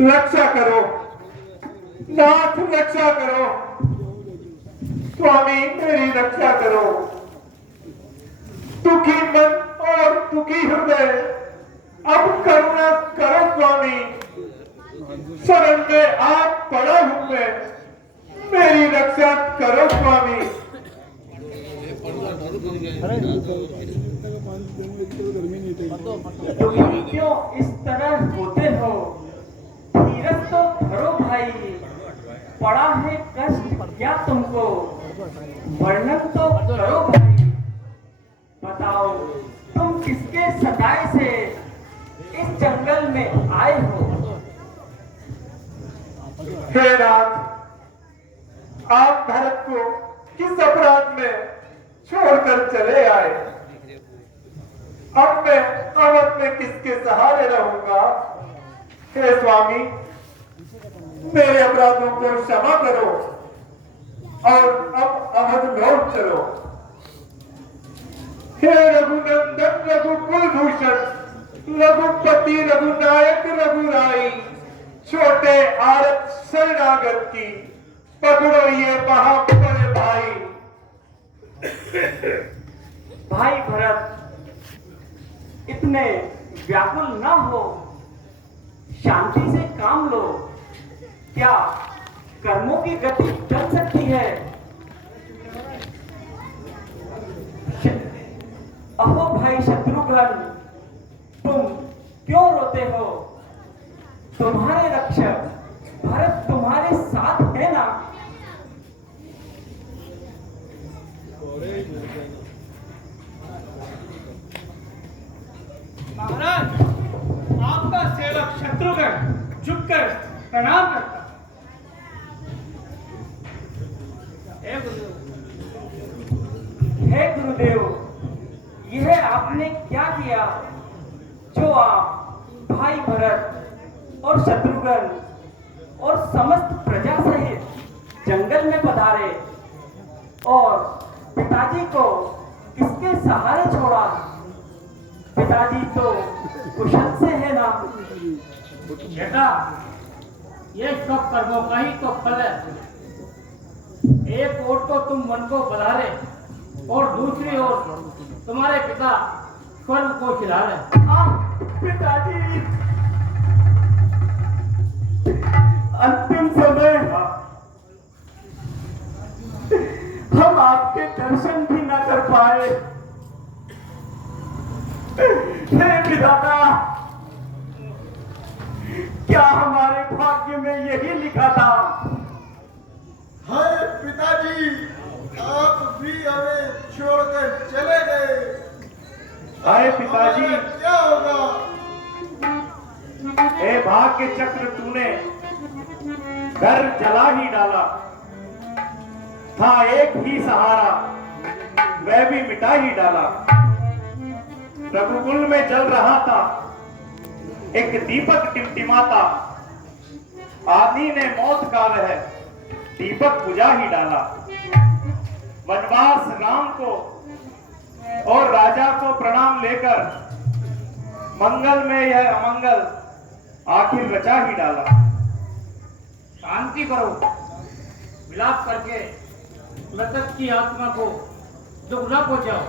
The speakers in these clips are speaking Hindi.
रक्षा करो नाथ, रक्षा करो स्वामी, मेरी रक्षा करो। दुखी मन और दुखी हृदय, अब करुणा करो स्वामी। शरण में आप पड़ा हूं मैं, मेरी रक्षा करो स्वामी। तुम क्यों इस तरह होते हो? धीरज तो धरो भाई, पड़ा है कष्ट क्या तुमको? वर्णन तो करो भाई, बताओ तुम किसके सताए से इस जंगल में आए हो? हे नाथ, आप भरत को किस अपराध में छोड़कर चले आए? अब मैं अवध में किसके सहारे रहूंगा? हे स्वामी, मेरे अपराधों को क्षमा करो और अब अवध लौट चलो। हे रघुनंदन, रघुकुल भूषण, रघुपति, रघुनायक, रघुराई, छोटे आरत शरणागत की पकड़ो ये महाबड़े भाई। भाई भरत, इतने व्याकुल ना हो, शांति से काम लो। क्या कर्मों की गति कर सकती है? अहो भाई शत्रुघ्न, तुम क्यों रोते हो? तुम्हारे रक्षक भरत तुम्हारे साथ है ना? महाराज, आपका सेवक शत्रुघ्न झुककर प्रणाम करता। हे गुरुदेव, यह आपने क्या किया जो आप भाई भरत और शत्रुघ्न और समस्त प्रजा सहित जंगल में पधारे और पिताजी को किसके सहारे छोड़ा? पिताजी तो कुशल से है ना? बेटा, ये सब कर्मों का ही तो फल है। एक ओर तो तुम मन को बधारे और दूसरी ओर तुम्हारे पिता स्वर्ग को खिला रहे। पिताजी, अंतिम समय हम आपके दर्शन भी ना कर पाए। हे विधाता, क्या हमारे भाग्य में यही लिखा था? हाय पिताजी, आप भी हमें छोड़कर चले गए। हाय पिताजी, क्या होगा? हे भाग्य चक्र, तूने घर जला ही डाला। था एक ही सहारा, वह भी मिटा ही डाला। रघुकुल में जल रहा था एक दीपक टिमटिमाता, आदि ने मौत का वह दीपक बुझा ही डाला। वनवास राम को और राजा को प्रणाम लेकर मंगल में यह अमंगल आखिर रचा ही डाला। शांति करो, विलाप करके मृतक की आत्मा को दुख न पहुंचाओ।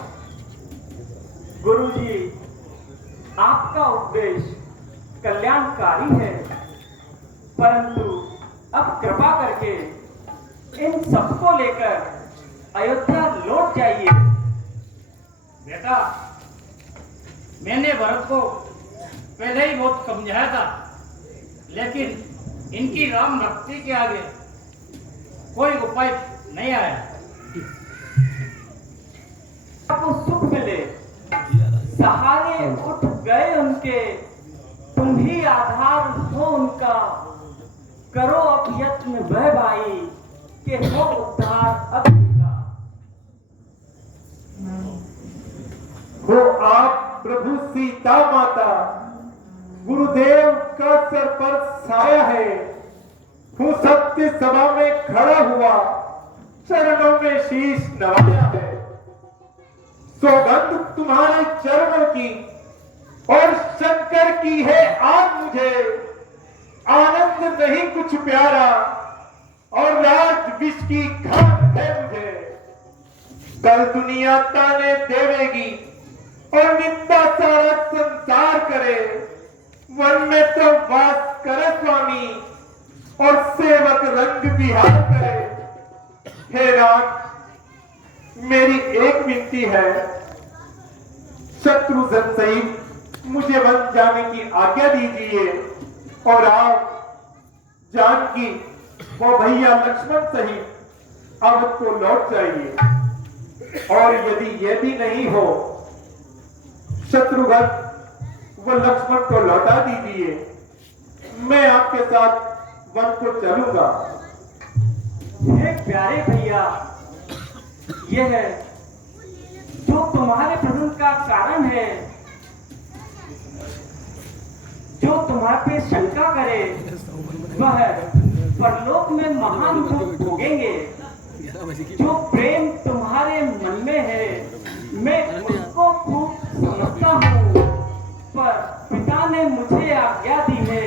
गुरुजी, आपका उपदेश कल्याणकारी है, परंतु अब कृपा करके इन सबको लेकर अयोध्या लौट जाइए। बेटा, मैंने भरत को पहले ही बहुत समझाया था, लेकिन इनकी राम भक्ति के आगे कोई उपाय नहीं आया। आपको सुख मिले, सहारे उठ गए उनके, तुम ही आधार हो उनका। करो अब यत्न वह भाई के हो उद्धार अब उनका। हो आप प्रभु सीता माता, गुरुदेव का सर पर साया है। हूँ सत्य सभा में खड़ा हुआ, चरणों में शीश नवाया है। सौगंध तुम्हारे चरणों की और शंकर की है आज मुझे। आनंद नहीं कुछ प्यारा और राज विष की घात है मुझे। कल दुनिया ताने देवेगी और निंदा सारा संसार करे। वन में तो वास करे स्वामी और सेवक रंग विहार करे। हे राज, मेरी एक विनती है, शत्रुघ्न सहित मुझे वन जाने की आज्ञा दीजिए और आप जानकी वो भैया लक्ष्मण सहित अवध को लौट जाइए। और यदि यह भी नहीं हो, शत्रुघ्न वो लक्ष्मण को लौटा दीजिए। मैं आपके साथ वन को चलूंगा। हे प्यारे भैया, यह जो तुम्हारे प्रश्न का कारण है, जो तुम्हारे पे शंका करे, वह परलोक में महान दुख भोगेंगे। जो प्रेम तुम्हारे मन में है, मैं उसको खूब समझता हूँ, पर पिता ने मुझे आज्ञा दी है,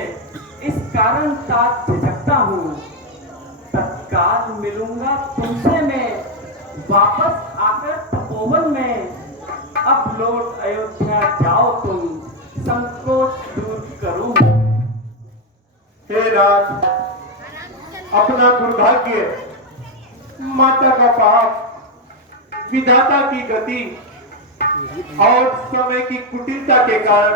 इस कारण साथ झिझकता हूँ। तत्काल मिलूंगा तुमसे मैं, वापस आकर तपोवन में। अब लौट अयोध्या जाओ तुम, संकोच दूर करूं। हे राज, अपना दुर्भाग्य, माता का पाप, विधाता की गति और समय की कुटिलता के कारण